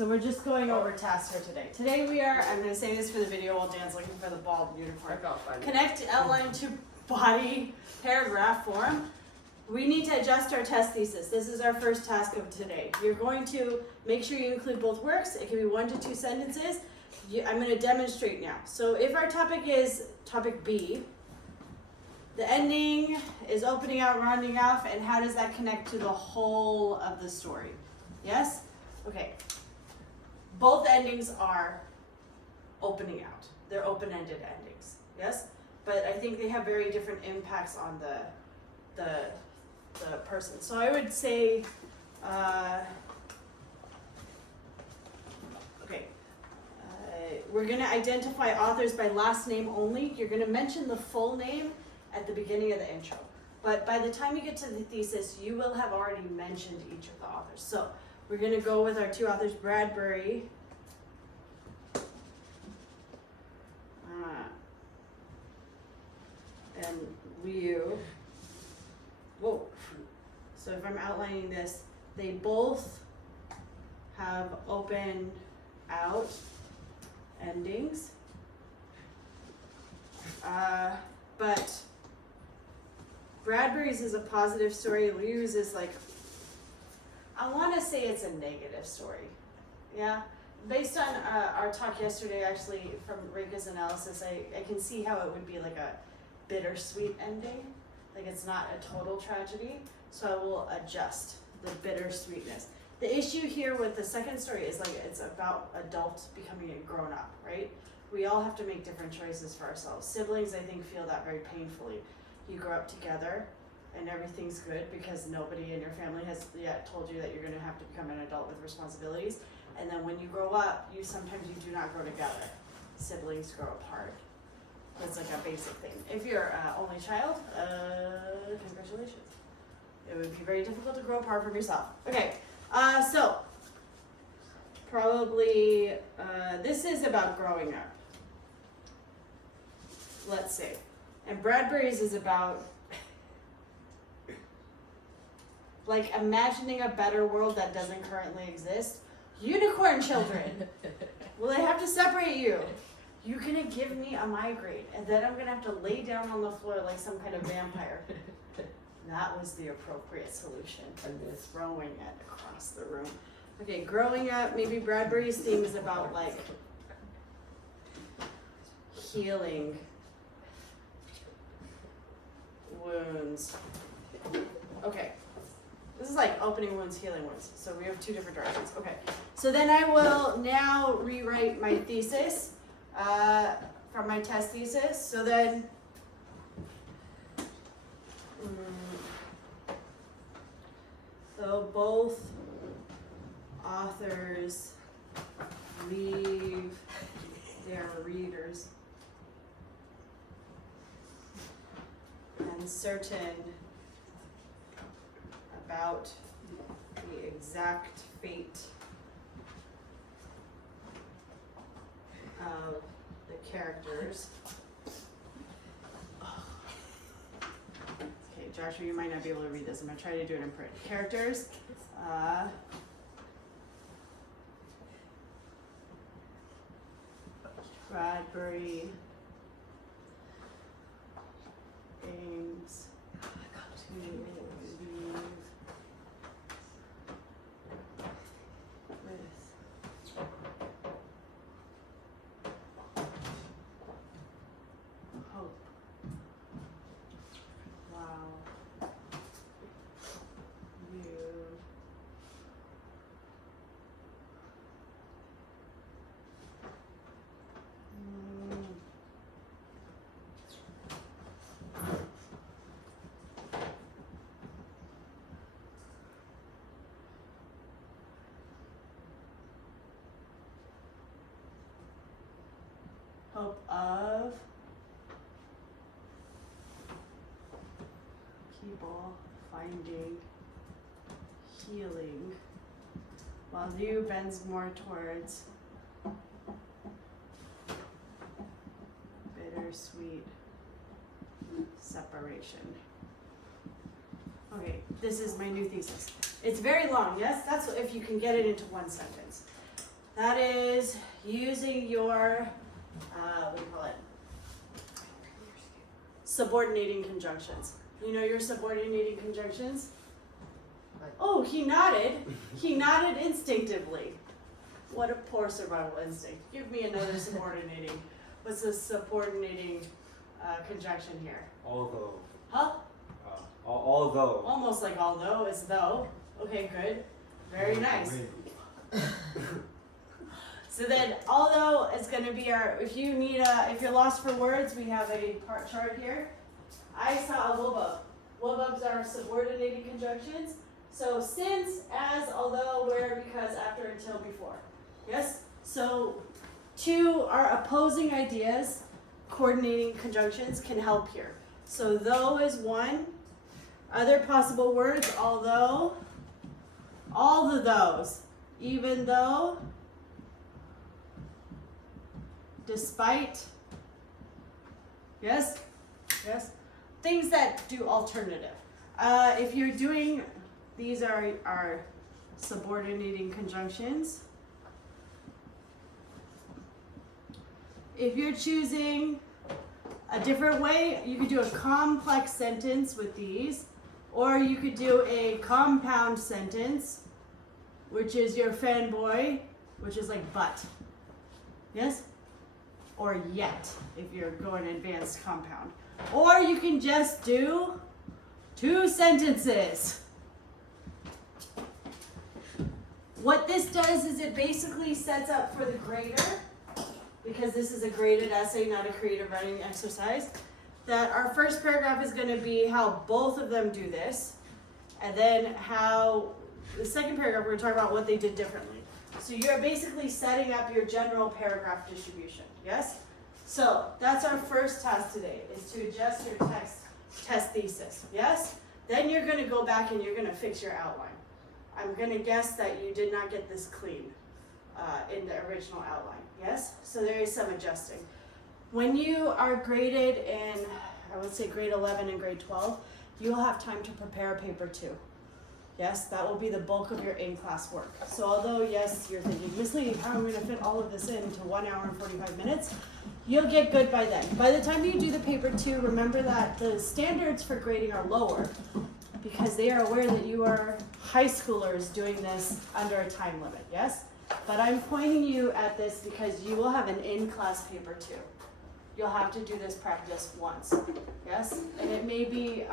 so we're just going over tasks for today. Today we are, I'm going to say this for the video while Dan's looking for the bald unicorn. Connect outline to body paragraph form. We need to adjust our test thesis. This is our first task of today. You're going to make sure you include both works. It can be 1 to 2 sentences. I'm going to demonstrate now. So if our topic is topic B, the ending is opening out, rounding off, and how does that connect to the whole of the story? Yes? Okay. Both endings are opening out. They're open-ended endings. Yes? But I think they have very different impacts on the person. So I would say, we're going to identify authors by last name only. You're going to mention the full name at the beginning of the intro. But by the time you get to the thesis, you will have already mentioned each of the authors. So we're going to go with our 2 authors, Bradbury and Liu. Whoa. So if I'm outlining this, they both have open out endings. But Bradbury's is a positive story. Liu's is like, I want to say it's a negative story. Yeah. Based on our talk yesterday, actually, from Rika's analysis, I can see how it would be like a bittersweet ending. Like it's not a total tragedy. So I will adjust the bittersweetness. The issue here with the second story is like it's about adults becoming a grown up, right? We all have to make different choices for ourselves. Siblings, I think, feel that very painfully. You grow up together and everything's good because nobody in your family has yet told you that you're going to have to become an adult with responsibilities. And then when you grow up, sometimes you do not grow together. Siblings grow apart. That's like a basic thing. If you're an only child, congratulations. It would be very difficult to grow apart from yourself. Okay, so probably this is about growing up. Let's see. And Bradbury's is about like imagining a better world that doesn't currently exist. Unicorn children. Will they have to separate you? You're gonna give me a migraine, and then I'm gonna have to lay down on the floor like some kind of vampire. That was the appropriate solution. Throwing it across the room. Okay, growing up, maybe Bradbury's theme is about like healing wounds. Okay. This is like opening wounds, healing wounds. So we have 2 different directions. Okay. So then I will now rewrite my thesis from my test thesis. So then so both authors leave their readers uncertain about the exact fate of the characters. Okay, Joshua, you might not be able to read this. I'm going to try to do it in print. Characters. Bradbury aims to leave with hope. Wow. You hope of people finding healing while Liu bends more towards bittersweet separation. This is my new thesis. It's very long, yes? That's if you can get it into one sentence. That is using your, what do you call it? Subordinating conjunctions. You know your subordinating conjunctions? Oh, he nodded. He nodded instinctively. What a poor survival instinct. Give me another subordinating. What's the subordinating conjunction here? Although. Huh? Although. Almost like although, it's though. Okay, good. Very nice. So then, although it's going to be our, if you're lost for words, we have a part chart here. I saw a wubub. Wububs are subordinating conjunctions. So since, as, although, where, because, after, until, before. Yes? So two are opposing ideas, coordinating conjunctions can help here. So though is one. Other possible words, although, all the those, even though, despite, yes, yes, things that do alternative. If you're doing, these are subordinating conjunctions. If you're choosing a different way, you could do a complex sentence with these, or you could do a compound sentence, which is your fanboy, which is like but. Yes? Or yet, if you're going advanced compound. Or you can just do 2 sentences. What this does is it basically sets up for the grader, because this is a graded essay, not a creative writing exercise, that our first paragraph is going to be how both of them do this, and then how the second paragraph we're going to talk about what they did differently. So you're basically setting up your general paragraph distribution, yes? So that's our first task today, is to adjust your test thesis, yes? Then you're going to go back and you're going to fix your outline. I'm going to guess that you did not get this clean in the original outline, yes? So there is some adjusting. When you are graded in, I would say grade 11 and grade 12, you'll have time to prepare paper 2. Yes, that will be the bulk of your in-class work. So although, yes, you're thinking, Miss Lee, how am I going to fit all of this into 1 hour and 45 minutes? You'll get good by then. By the time you do the paper 2, remember that the standards for grading are lower because they are aware that you are high schoolers doing this under a time limit, yes? But I'm pointing you at this because you will have an in-class paper 2. You'll have to do this practice once, yes? And it may be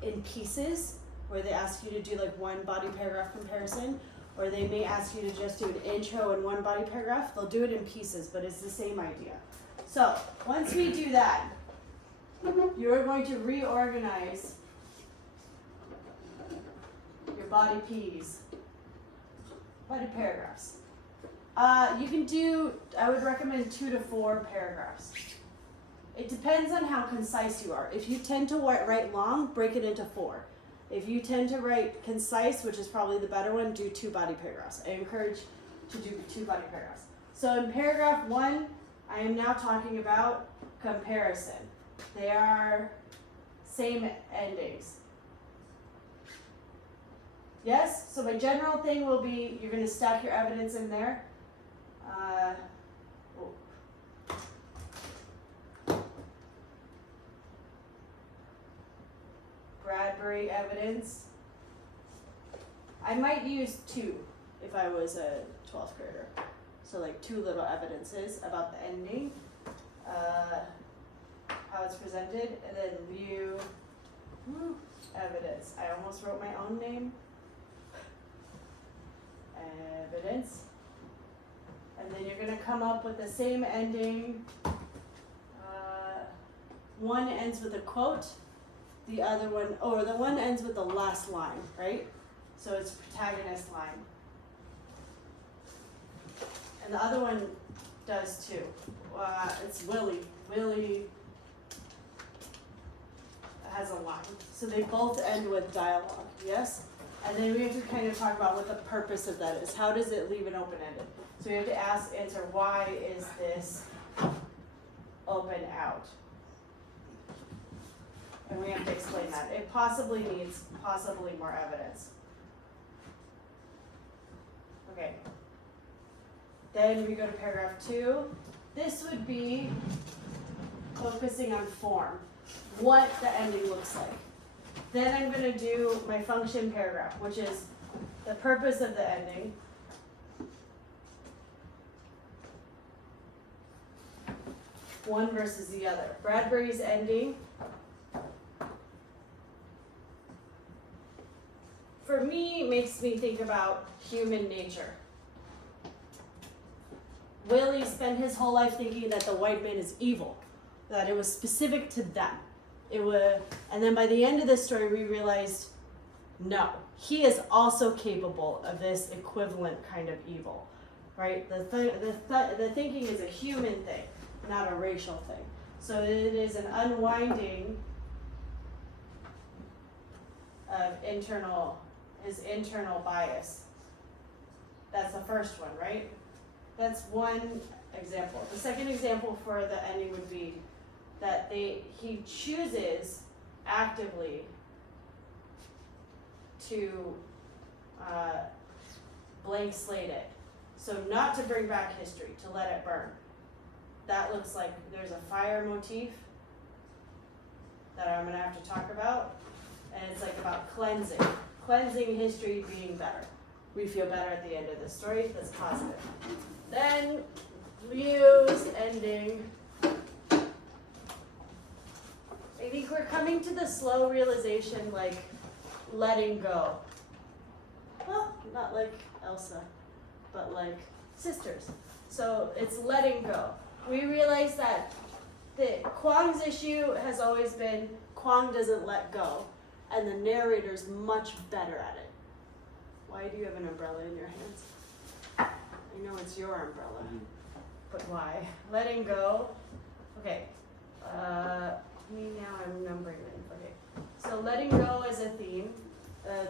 in pieces, where they ask you to do like 1 body paragraph comparison, or they may ask you to just do an intro and 1 body paragraph. They'll do it in pieces, but it's the same idea. So once we do that, you're going to reorganize your body P's, body paragraphs. You can do, I would recommend 2 to 4 paragraphs. It depends on how concise you are. If you tend to write long, break it into 4. If you tend to write concise, which is probably the better one, do 2 body paragraphs. I encourage to do 2 body paragraphs. So in paragraph 1, I am now talking about comparison. They are same endings. Yes? So my general thing will be, you're going to stack your evidence in there. Bradbury evidence. I might use 2 if I was a 12th grader. So like 2 little evidences about the ending, how it's presented, and then view evidence. I almost wrote my own name. Evidence. And then you're going to come up with the same ending. One ends with a quote. The other one, or the one ends with the last line, right? So it's protagonist line. And the other one does too. It's Willie. Willie has a line. So they both end with dialogue, yes? And then we have to kind of talk about what the purpose of that is. How does it leave it open-ended? So we have to answer, why is this open out? And we have to explain that. It possibly needs more evidence. Okay. Then we go to paragraph 2. This would be focusing on form, what the ending looks like. Then I'm going to do my function paragraph, which is the purpose of the ending. One versus the other. Bradbury's ending, for me, makes me think about human nature. Willie spent his whole life thinking that the white man is evil, that it was specific to them. And then by the end of the story, we realized, no, he is also capable of this equivalent kind of evil, right? The thinking is a human thing, not a racial thing. So it is an unwinding of his internal bias. That's the first one, right? That's one example. The second example for the ending would be that he chooses actively to blank slate it. So not to bring back history, to let it burn. That looks like there's a fire motif that I'm gonna have to talk about. And it's like about cleansing. Cleansing history being better. We feel better at the end of the story, that's positive. Then Leo's ending. I think we're coming to the slow realization, like letting go. Well, not like Elsa, but like sisters. So it's letting go. We realize that Kwang's issue has always been Kwang doesn't let go, and the narrator's much better at it. Why do you have an umbrella in your hands? I know it's your umbrella, but why? Letting go. Okay. Now I'm numbering them. Okay. So letting go is a theme.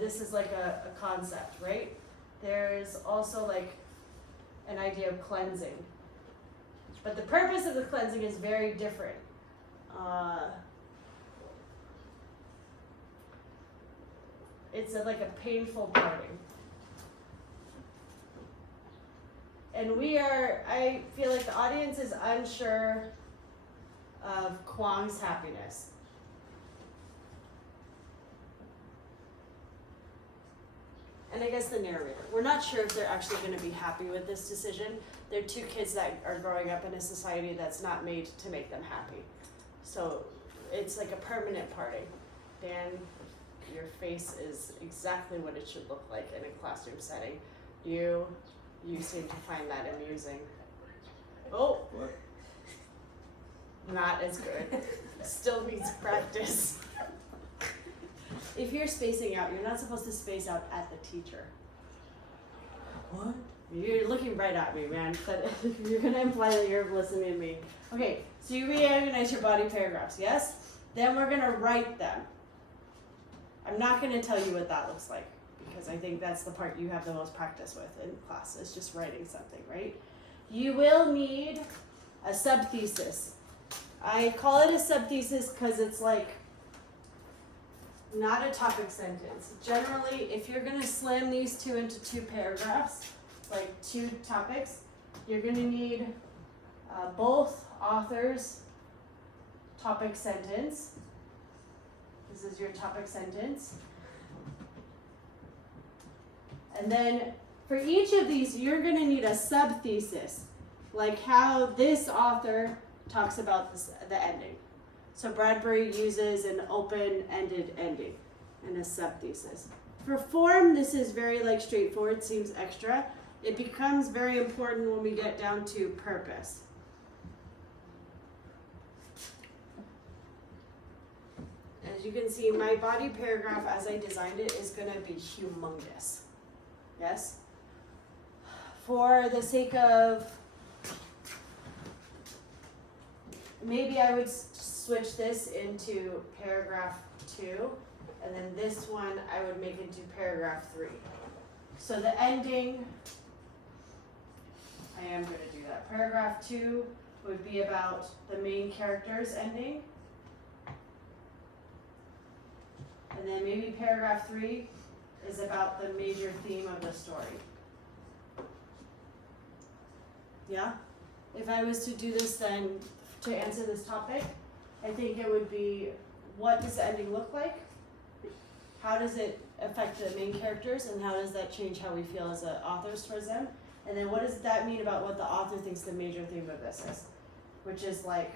This is like a concept, right? There's also like an idea of cleansing. But the purpose of the cleansing is very different. It's like a painful parting. And I feel like the audience is unsure of Kwang's happiness. And I guess the narrator. We're not sure if they're actually going to be happy with this decision. They're two kids that are growing up in a society that's not made to make them happy. So it's like a permanent parting. Dan, your face is exactly what it should look like in a classroom setting. You seem to find that amusing. Oh, not as good. Still needs practice. If you're spacing out, you're not supposed to space out at the teacher. What? You're looking right at me, man. But you're gonna imply that you're listening to me. Okay, so you reorganize your body paragraphs, yes? Then we're gonna write them. I'm not gonna tell you what that looks like, because I think that's the part you have the most practice with in class, is just writing something, right? You will need a subthesis. I call it a subthesis because it's like not a topic sentence. Generally, if you're going to slam these two into 2 paragraphs, like 2 topics, you're going to need both authors' topic sentence. This is your topic sentence. And then for each of these, you're going to need a subthesis, like how this author talks about the ending. So Bradbury uses an open-ended ending and a subthesis. For form, this is very straightforward, seems extra. It becomes very important when we get down to purpose. As you can see, my body paragraph as I designed it is going to be humongous. Yes? For the sake of, maybe I would switch this into paragraph 2, and then this one I would make into paragraph 3. So the ending, I am going to do that. Paragraph 2 would be about the main character's ending. And then maybe paragraph 3 is about the major theme of the story. Yeah? If I was to do this then, to answer this topic, I think it would be, what does the ending look like? How does it affect the main characters, and how does that change how we feel as authors towards them? And then what does that mean about what the author thinks the major theme of this is? Which is like,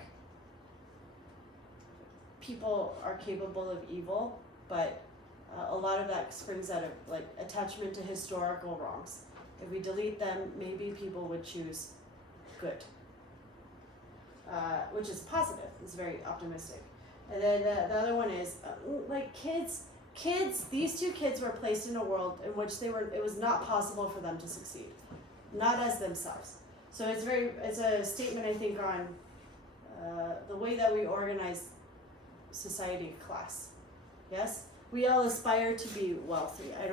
people are capable of evil, but a lot of that springs out of like attachment to historical wrongs. If we delete them, maybe people would choose good, which is positive. It's very optimistic. And then the other one is like kids. These two kids were placed in a world in which it was not possible for them to succeed, not as themselves. So it's a statement, I think, on the way that we organize society, class. Yes, we all aspire to be wealthy. I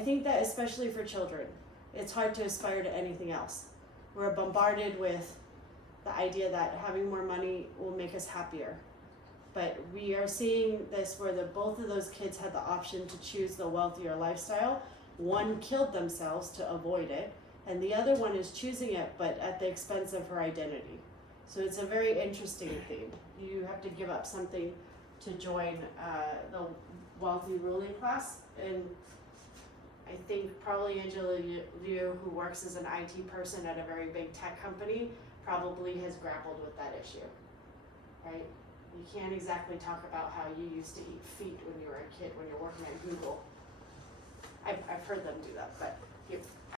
think that especially for children, it's hard to aspire to anything else. We're bombarded with the idea that having more money will make us happier. But we are seeing this where both of those kids had the option to choose the wealthier lifestyle. One killed themselves to avoid it, and the other one is choosing it, but at the expense of her identity. So it's a very interesting theme. You have to give up something to join the wealthy ruling class. And I think probably Angela Liu, who works as an IT person at a very big tech company, probably has grappled with that issue, right? You can't exactly talk about how you used to eat feet when you were a kid when you're working at Google. I've heard them do that, but